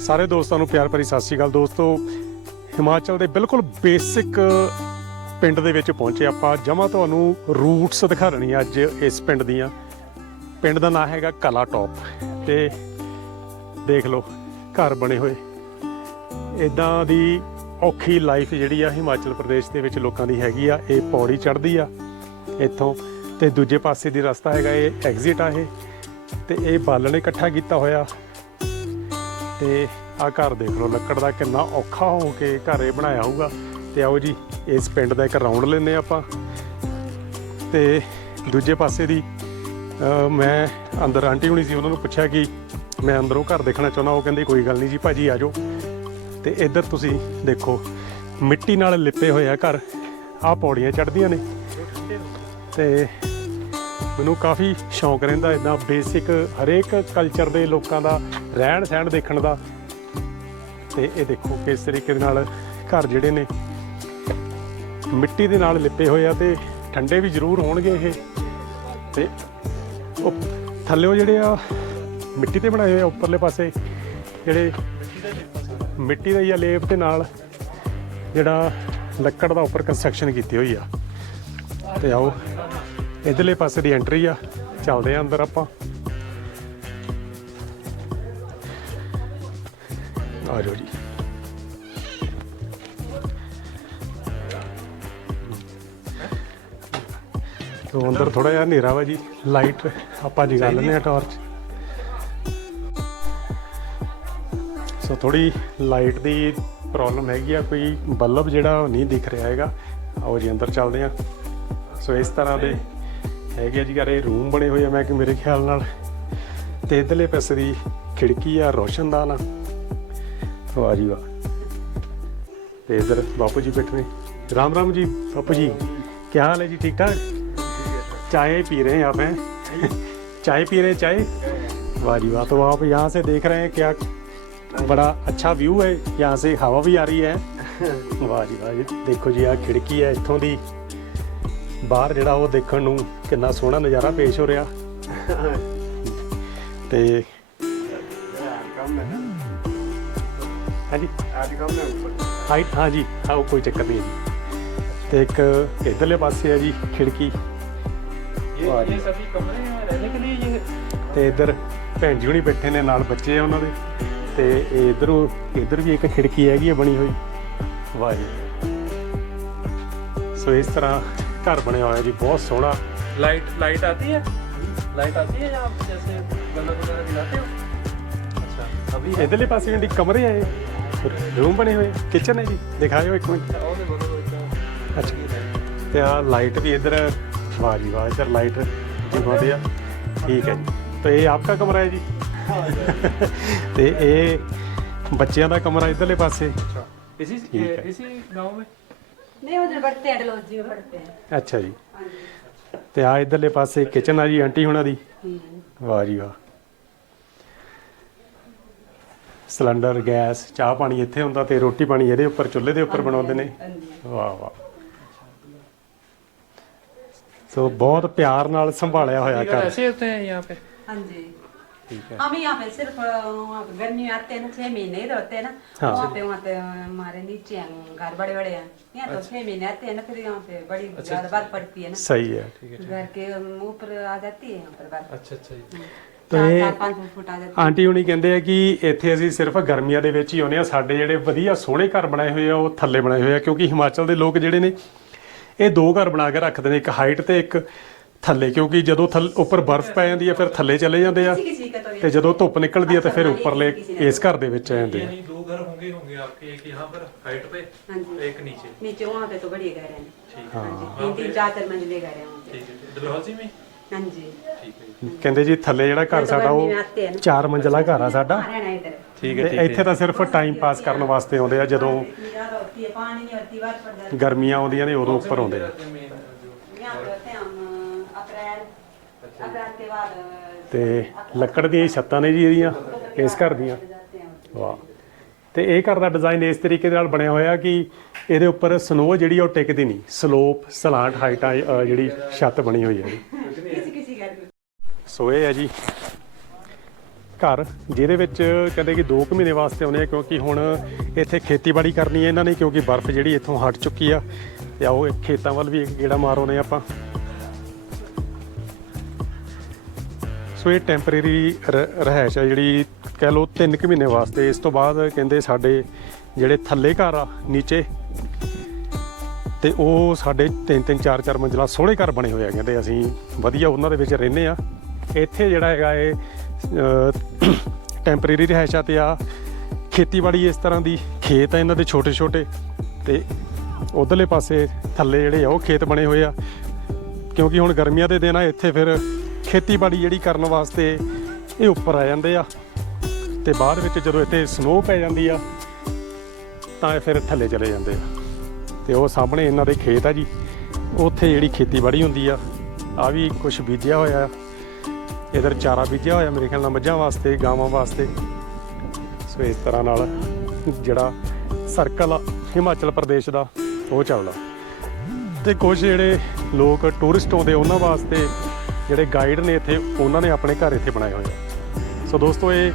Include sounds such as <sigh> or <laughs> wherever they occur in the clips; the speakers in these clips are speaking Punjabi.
ਸਾਰੇ ਦੋਸਤਾਂ ਨੂੰ ਪਿਆਰ ਭਰੀ ਸਤਿ ਸ਼੍ਰੀ ਅਕਾਲ ਦੋਸਤੋ। ਹਿਮਾਚਲ ਦੇ ਬਿਲਕੁਲ ਬੇਸਿਕ ਪਿੰਡ ਦੇ ਵਿੱਚ ਪਹੁੰਚੇ ਆਪਾਂ। ਜਮਾ ਤੁਹਾਨੂੰ ਰੂਟਸ ਦਿਖਾ ਰਣੀ ਅੱਜ ਇਸ ਪਿੰਡ ਦੀਆਂ। ਪਿੰਡ ਦਾ ਨਾਮ ਹੈਗਾ ਕਲਾ ਟੌਪ। ਤੇ ਦੇਖ ਲਓ, ਘਰ ਬਣੇ ਹੋਏ। ਇਦਾਂ ਦੀ ਔਖੀ ਲਾਈਫ ਜਿਹੜੀ ਆ ਹਿਮਾਚਲ ਪ੍ਰਦੇਸ਼ ਦੇ ਵਿੱਚ ਲੋਕਾਂ ਦੀ ਹੈਗੀ ਆ, ਇਹ ਪੌੜੀ ਚੜ੍ਹਦੀ ਆ ਇੱਥੋਂ। ਤੇ ਦੂਜੇ ਪਾਸੇ ਦੀ ਰਸਤਾ ਹੈਗਾ, ਇਹ ਐਗਜ਼ਿਟ ਆ ਇਹ। ਤੇ ਇਹ ਬਾਲਣ ਇਕੱਠਾ ਕੀਤਾ ਹੋਇਆ। ਤੇ ਆ ਘਰ ਦੇਖ ਲਓ, ਲੱਕੜ ਦਾ ਕਿੰਨਾ ਔਖਾ ਹੋ ਕੇ ਘਰ ਇਹ ਬਣਾਇਆ ਹੋਊਗਾ। ਤੇ ਆਓ ਜੀ, ਇਸ ਪਿੰਡ ਦਾ ਇੱਕ ਰਾਉਂਡ ਲੈਨੇ ਆਪਾਂ। ਤੇ ਦੂਜੇ ਪਾਸੇ ਦੀ ਮੈਂ ਅੰਦਰ ਆਂਟੀ ਹੁਣੀ ਸੀ, ਉਹਨਾਂ ਨੂੰ ਪੁੱਛਿਆ ਕਿ ਮੈਂ ਅੰਦਰੋਂ ਘਰ ਦੇਖਣਾ ਚਾਹੁੰਦਾ, ਉਹ ਕਹਿੰਦੇ ਕੋਈ ਗੱਲ ਨਹੀਂ ਜੀ, ਭਾਜੀ ਆ ਜਾਓ। ਤੇ ਇੱਧਰ ਤੁਸੀਂ ਦੇਖੋ, ਮਿੱਟੀ ਨਾਲ ਲਿਪੇ ਹੋਏ ਆ ਘਰ। ਆਹ ਪੌੜੀਆਂ ਚੜ੍ਹਦੀਆਂ ਨੇ। ਤੇ ਮੈਨੂੰ ਕਾਫੀ ਸ਼ੌਂਕ ਰਹਿੰਦਾ ਇਦਾਂ ਬੇਸਿਕ ਹਰੇਕ ਕਲਚਰ ਦੇ ਲੋਕਾਂ ਦਾ ਰਹਿਣ ਸਹਿਣ ਦੇਖਣ ਦਾ। ਤੇ ਇਹ ਦੇਖੋ ਕਿਸ ਤਰੀਕੇ ਦੇ ਨਾਲ ਘਰ ਜਿਹੜੇ ਨੇ, ਮਿੱਟੀ ਦੇ ਨਾਲ ਲਿਪੇ ਹੋਏ ਆ ਤੇ ਠੰਡੇ ਵੀ ਜ਼ਰੂਰ ਹੋਣਗੇ ਇਹ। ਤੇ ਉਹ ਥੱਲੇਓ ਜਿਹੜੇ ਆ, ਮਿੱਟੀ ਤੇ ਬਣਾਏ ਹੋਏ ਆ ਉੱਪਰਲੇ ਪਾਸੇ, ਜਿਹੜੇ ਮਿੱਟੀ ਦਾ ਹੀ ਆ ਲੇਪ ਦੇ ਨਾਲ ਜਿਹੜਾ ਲੱਕੜ ਦਾ ਉੱਪਰ ਕੰਸਟਰਕਸ਼ਨ ਕੀਤੀ ਹੋਈ ਆ। ਤੇ ਆਓ, ਇਧਰਲੇ ਪਾਸੇ ਦੀ ਐਂਟਰੀ ਆ, ਚੱਲਦੇ ਆ ਅੰਦਰ ਆਪਾਂ। ਆ ਜਾਓ ਜੀ ਤੋਂ ਅੰਦਰ ਥੋੜਾ ਜਿਹਾ ਹਨੇਰਾ ਵਾ ਜੀ ਲਾਈਟ ਆਪਾਂ ਜਗਾ ਲੈਂਦੇ ਆ ਟਾਰਚ ਸੋ ਥੋੜੀ ਲਾਈਟ ਦੀ ਪ੍ਰੋਬਲਮ ਹੈਗੀ ਆ। ਕੋਈ ਬੱਲਬ ਜਿਹੜਾ ਨਹੀਂ ਦਿਖ ਰਿਹਾ ਹੈਗਾ। ਆਓ ਜੀ ਅੰਦਰ ਚੱਲਦੇ ਆ ਸੋ ਇਸ ਤਰ੍ਹਾਂ ਦੇ ਹੈਗੇ ਜੀ। ਘਰੇ ਰੂਮ ਬਣੇ ਹੋਏ ਆ ਮੈਂ ਕਿ ਮੇਰੇ ਖਿਆਲ ਨਾਲ। ਤੇ ਇਧਰਲੇ ਪਾਸੇ ਦੀ ਖਿੜਕੀ ਆ ਰੋਸ਼ਨਦਾਨ ਆ ਵਾਹ ਜੀ ਵਾਹ ਤੇ ਇਧਰ ਬਾਪੂ ਜੀ ਬੈਠੇ ਨੇ राम राम जी बापू जी क्या हाल है जी ठीक ठाक चाय पी रहे हैं आप हैं चाय पी रहे हैं चाय वाह जी वाह तो आप यहाँ से देख रहे हैं क्या बड़ा अच्छा व्यू है यहाँ से हवा भी आ रही है ਵਾਹ ਜੀ ਵਾਹ ਜੀ ਦੇਖੋ ਜੀ ਆ ਖਿੜਕੀ ਹੈ ਇੱਥੋਂ ਦੀ ਬਾਹਰ ਜਿਹੜਾ ਉਹ ਦੇਖਣ ਨੂੰ ਕਿੰਨਾ ਸੋਹਣਾ ਨਜ਼ਾਰਾ ਪੇਸ਼ ਹੋ ਰਿਹਾ ਤੇ ਹਾਂਜੀ ਹਾਈਟ ਹਾਂ ਜੀ ਹਾਂ ਉਹ ਕੋਈ ਚੱਕਰ ਨਹੀਂ ਹੈ ਜੀ ਤੇ ਇੱਕ ਇਧਰਲੇ ਪਾਸੇ ਹੈ ਜੀ ਖਿੜਕੀ ये वाह जी। ये सभी कमरे हैं रहने के लिए ये ਤੇ ਇਧਰ ਭੈਣ ਜੀ ਹੁਣੀ ਬੈਠੇ ਨੇ ਨਾਲ ਬੱਚੇ ਆ ਉਹਨਾਂ ਦੇ ਤੇ ਇਧਰੋਂ ਇਧਰ ਵੀ ਇੱਕ ਖਿੜਕੀ ਹੈਗੀ ਹੈ ਬਣੀ ਹੋਈ ਵਾਹ ਜੀ ਸੋ ਇਸ ਤਰ੍ਹਾਂ ਘਰ ਬਣਿਆ ਹੋਇਆ ਜੀ ਬਹੁਤ ਸੋਹਣਾ लाइट लाइट आती है लाइट आती है आप जैसे बल्ब वगैरह जलाते हो अच्छा अभी है ਇਧਰਲੇ ਪਾਸੇ ਜਿਹੜੀ ਕਮਰੇ ਆ ਇਹ ਰੂਮ ਬਣੇ ਹੋਏ ਕਿਚਨ ਹੈ ਜੀ ਦਿਖਾਇਓ ਇੱਕ ਮਿੰਟ और भी बोलो तो ਅੱਛਾ ਤੇ ਆ ਲਾਈਟ ਵੀ ਇਧਰ ਵਾਹ ਜੀ ਵਾਹ ਇਧਰ ਲਾਈਟ ਜਗਾਉਂਦੇ ਆ ਠੀਕ ਹੈ ਜੀ ਤੇ ਇਹ ਆਪਕਾ ਕਮਰਾ ਹੈ ਜੀ ਤੇ ਇਹ ਬੱਚਿਆਂ ਦਾ ਕਮਰਾ ਇਧਰਲੇ ਪਾਸੇ अच्छा इसी ठीक है। इसी गांव में नहीं उधर बढ़ते हैं डलोजी में बढ़ते हैं ਅੱਛਾ ਜੀ ਤੇ ਆ <laughs> ਇਧਰਲੇ ਪਾਸੇ ਕਿਚਨ ਆ ਜੀ ਆਂਟੀ ਹੁਣਾਂ ਦੀ ਵਾਹ ਜੀ ਵਾਹ ਸਿਲੰਡਰ ਗੈਸ ਚਾਹ ਪਾਣੀ ਇੱਥੇ ਹੁੰਦਾ ਤੇ ਰੋਟੀ ਪਾਣੀ ਇਹਦੇ ਉੱਪਰ ਚੁੱਲ੍ਹੇ ਦੇ ਉੱਪਰ ਬਣਾਉਂਦੇ ਨੇ ਵਾਹ ਵਾਹ ਸੋ ਬਹੁਤ ਪਿਆਰ ਨਾਲ ਸੰਭਾਲਿਆ ਹੋਇਆ ये घर ਘਰ ऐसे होते हैं यहाँ पे हाँ जी ਠੀਕ ਹੈ हम यहाँ पे सिर्फ अ, वहाँ पे गर्मी में आते हैं ना छह महीने ही रहते हैं ना हाँ। वहाँ पे वहाँ पे अ, हमारे नीचे हैं घर बड़े बड़े हैं यहाँ तो छह महीने आते हैं ना फिर यहाँ पे बड़ी ज्यादा बर्फ पड़ती है ना ਸਹੀ ਹੈ घर के अम, ऊपर आ जाती है यहाँ पर बर्फ अच्छा अच्छा जी तो चार ये- चार पाँच फुट आ जाती है ਆਂਟੀ ਹੁਣੀ ਕਹਿੰਦੇ ਆ ਕਿ ਇੱਥੇ ਅਸੀਂ ਸਿਰਫ ਗਰਮੀਆਂ ਦੇ ਵਿੱਚ ਹੀ ਆਉਂਦੇ ਆ ਸਾਡੇ ਜਿਹੜੇ ਵਧੀਆ ਸੋਹਣੇ ਘਰ ਬਣਾਏ ਹੋਏ ਆ ਉਹ ਥੱਲੇ ਬਣਾਏ ਹੋਏ ਆ ਕਿਉਂਕਿ ਹਿਮਾਚਲ ਦੇ ਲੋਕ ਜਿਹੜੇ ਨੇ ਇਹ ਦੋ ਘਰ ਬਣਾ ਕੇ ਰੱਖਦੇ ਨੇ ਇੱਕ ਹਾਈਟ ਤੇ ਇੱਕ ਥੱਲੇ ਕਿਉਂਕਿ ਜਦੋਂ ਥੱਲੇ ਉੱਪਰ ਬਰਫ਼ ਪੈ ਜਾਂਦੀ ਆ ਫਿਰ ਥੱਲੇ ਚਲੇ ਜਾਂਦੇ ਆ किसी किसी का तो ਤੇ ਜਦੋਂ ਧੁੱਪ ਨਿਕਲਦੀ ਆ ਤਾਂ ਫਿਰ ਉੱਪਰਲੇ ਇਸ ਘਰ ਦੇ ਵਿੱਚ ਆ ਜਾਂਦੇ ਆ यानी दो घर होंगे होंगे आपके एक यहाँ पर हाइट पे हाँ जी एक नीचे नीचे वहाँ पे तो बड़ी घर है ठीक हाँ है जी वहाँ तीन पे तीन चार चार मंजिले घर है वहाँ पे ठीक है डलहौजी में हाँ जी ठीक है ਕਹਿੰਦੇ ਜੀ ਥੱਲੇ ਜਿਹੜਾ ਘਰ ਸਾਡਾ ਉਹ आते हैं ना ਚਾਰ ਮੰਜ਼ਲਾ ਘਰ ਆ ਸਾਡਾ रहना इधर ठीक ਤੇ ਇੱਥੇ ਤਾਂ ਸਿਰਫ ਟਾਈਮ ਪਾਸ ਕਰਨ ਵਾਸਤੇ ਆਉਂਦੇ ਆ ਜਦੋਂ इतनी ज्यादा होती है पानी नहीं होती बर्फ पड़ जाती ਗਰਮੀਆਂ ਆਉਂਦੀਆਂ ਨੇ ਉਦੋਂ ਉੱਪਰ ਆਉਂਦੇ ਆ है यहाँ पे होते हैं हम अ, अप्रैल अप्रैल के बाद अ, ਤੇ ਲੱਕੜ ਦੀਆਂ ਹੀ ਛੱਤਾਂ ਨੇ ਜੀ ਇਹਦੀਆਂ ਇਸ ਘਰ ਦੀਆਂ जाते हैं ਵਾਹ ਤੇ ਇਹ ਘਰ ਦਾ ਡਿਜ਼ਾਈਨ ਇਸ ਤਰੀਕੇ ਦੇ ਨਾਲ ਬਣਿਆ ਹੋਇਆ ਕਿ ਇਹਦੇ ਉੱਪਰ ਸਨੋ ਜਿਹੜੀ ਉਹ ਟਿਕਦੀ ਨਹੀਂ। ਸਲੋਪ ਸਲਾਂਟ ਹਾਈਟਾਂ ਅ, ਜਿਹੜੀ ਛੱਤ ਬਣੀ ਹੋਈ ਹੈ ਸੋ ਇਹ ਹੈ ਜੀ ਘਰ ਜਿਹਦੇ ਵਿੱਚ ਕਹਿੰਦੇ ਕਿ 2 ਮਹੀਨੇ ਵਾਸਤੇ ਆਉਨੇ ਆ ਕਿਉਂਕਿ ਹੁਣ ਇੱਥੇ ਖੇਤੀਬਾੜੀ ਕਰਨੀ ਹੈ ਇਹਨਾਂ ਨੇ ਕਿਉਂਕਿ ਬਰਫ਼ ਜਿਹੜੀ ਇੱਥੋਂ ਹਟ ਚੁੱਕੀ ਆ। ਤੇ ਆਓ ਖੇਤਾਂ ਵੱਲ ਵੀ ਇੱਕ ਗੇੜਾ ਮਾਰੋਨੇ ਆਪਾਂ। ਸੋ ਇਹ ਟੈਂਪਰੇਰੀ ਰਹਿائش ਹੈ ਜਿਹੜੀ ਕਹਿ ਲਓ 3 ਕੁ ਮਹੀਨੇ ਵਾਸਤੇ। ਇਸ ਤੋਂ ਬਾਅਦ ਕਹਿੰਦੇ ਸਾਡੇ ਜਿਹੜੇ ਥੱਲੇ ਘਰ ਆ, ਨੀਚੇ, ਤੇ ਉਹ ਸਾਡੇ 3-3 4-4 ਮੰਜ਼ਲਾ ਸੋਹਣੇ ਘਰ ਬਣੇ ਹੋਏ ਆ ਕਹਿੰਦੇ। ਅਸੀਂ ਵਧੀਆ ਉਹਨਾਂ ਦੇ ਵਿੱਚ ਰਹਿੰਦੇ ਆ। ਇੱਥੇ ਜਿਹੜਾ ਹੈਗਾ ਇਹ ਟੈਂਪਰੇਰੀ ਰਹਿائش ਤੇ ਆ। ਖੇਤੀਬਾੜੀ ਇਸ ਤਰ੍ਹਾਂ ਦੀ, ਖੇਤ ਆ ਇਹਨਾਂ ਦੇ ਛੋਟੇ-ਛੋਟੇ ਤੇ ਉਧਰਲੇ ਪਾਸੇ ਥੱਲੇ ਜਿਹੜੇ ਆ, ਉਹ ਖੇਤ ਬਣੇ ਹੋਏ ਆ। ਕਿਉਂਕਿ ਹੁਣ ਗਰਮੀਆਂ ਦੇ ਦਿਨ ਆ, ਇੱਥੇ ਫਿਰ ਖੇਤੀਬਾੜੀ ਜਿਹੜੀ ਕਰਨ ਵਾਸਤੇ ਇਹ ਉੱਪਰ ਆ ਜਾਂਦੇ ਆ। ਤੇ ਬਾਅਦ ਵਿੱਚ ਜਦੋਂ ਇੱਥੇ ਸਨੋ ਪੈ ਜਾਂਦੀ ਆ, ਤਾਂ ਇਹ ਫਿਰ ਥੱਲੇ ਚਲੇ ਜਾਂਦੇ ਆ। ਤੇ ਉਹ ਸਾਹਮਣੇ ਇਹਨਾਂ ਦੇ ਖੇਤ ਆ ਜੀ। ਉੱਥੇ ਜਿਹੜੀ ਖੇਤੀਬਾੜੀ ਹੁੰਦੀ ਆ ਆ ਵੀ ਕੁਝ ਬੀਜਿਆ ਹੋਇਆ ਆ। ਇਧਰ ਚਾਰਾ ਬੀਜਿਆ ਹੋਇਆ ਮੇਰੇ ਖਿਆਲ ਨਾਲ ਮੱਝਾਂ ਵਾਸਤੇ, ਗਾਵਾਂ ਵਾਸਤੇ। ਸੋ ਇਸ ਤਰ੍ਹਾਂ ਨਾਲ ਜਿਹੜਾ ਸਰਕਲ ਆ, ਹਿਮਾਚਲ ਪ੍ਰਦੇਸ਼ ਦਾ, ਉਹ ਚੱਲਦਾ। ਤੇ ਕੁਝ ਜਿਹੜੇ ਲੋਕ ਟੂਰਿਸਟ ਆਉਂਦੇ ਉਹਨਾਂ ਵਾਸਤੇ ਜਿਹੜੇ ਗਾਈਡ ਨੇ ਇੱਥੇ, ਉਹਨਾਂ ਨੇ ਆਪਣੇ ਘਰ ਇੱਥੇ ਬਣਾਏ ਹੋਏ ਆ। ਸੋ ਦੋਸਤੋ, ਇਹ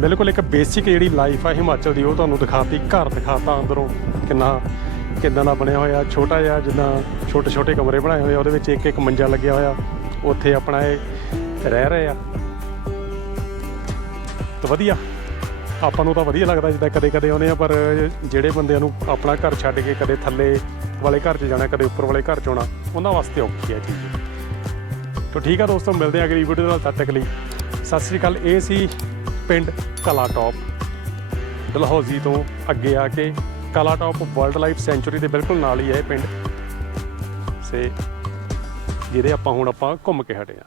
ਬਿਲਕੁਲ ਇੱਕ ਬੇਸਿਕ ਜਿਹੜੀ ਲਾਈਫ ਆ ਹਿਮਾਚਲ ਦੀ, ਉਹ ਤੁਹਾਨੂੰ ਦਿਖਾਤੀ, ਘਰ ਦਿਖਾਤਾ ਅੰਦਰੋਂ ਕਿੰਨਾ, ਕਿੱਦਾਂ ਦਾ ਬਣਿਆ ਹੋਇਆ, ਛੋਟਾ ਜਿਹਾ ਜਿੱਦਾਂ ਛੋਟੇ ਛੋਟੇ ਕਮਰੇ ਬਣਾਏ ਹੋਏ ਆ, ਉਹਦੇ ਵਿੱਚ ਇੱਕ ਇੱਕ ਮੰਜਾ ਲੱਗਿਆ ਹੋਇਆ, ਉੱਥੇ ਆਪਣਾ ਇਹ ਰਹਿ ਰਹੇ ਆ। ਤਾਂ ਵਧੀਆ, ਆਪਾਂ ਨੂੰ ਤਾਂ ਵਧੀਆ ਲੱਗਦਾ ਜਿੱਦਾਂ ਕਦੇ ਕਦੇ ਆਉਂਦੇ ਆ, ਪਰ ਜਿਹੜੇ ਬੰਦਿਆਂ ਨੂੰ ਆਪਣਾ ਘਰ ਛੱਡ ਕੇ ਕਦੇ ਥੱਲੇ ਵਾਲੇ ਘਰ 'ਚ ਜਾਣਾ, ਕਦੇ ਉੱਪਰ ਵਾਲੇ ਘਰ 'ਚ ਆਉਣਾ, ਉਹਨਾਂ ਵਾਸਤੇ ਔਖੀ ਹੈ ਇਹ ਚੀਜ਼। ਤਾਂ ਠੀਕ ਆ ਦੋਸਤੋ, ਮਿਲਦੇ ਆ ਅਗਲੀ ਵੀਡੀਓ ਨਾਲ ਤਦ ਤੱਕ ਲਈ। ਸਤਿ ਸ੍ਰੀ ਅਕਾਲ, ਇਹ ਸੀ ਪਿੰਡ ਕਲਾ ਟੌਪ ਡਲਹੌਜ਼ੀ ਤੋਂ ਅੱਗੇ ਆ ਕੇ ਕਲਾ ਟੌਪ ਵਰਲਡ ਲਾਈਫ ਸੈਂਚੁਰੀ ਦੇ ਬਿਲਕੁਲ ਨਾਲ ਹੀ ਹੈ ਇਹ ਪਿੰਡ। ਸੇ ਜਿਹਦੇ ਆਪਾਂ ਹੁਣ ਆਪਾਂ ਘੁੰਮ ਕੇ ਹਟੇ ਆ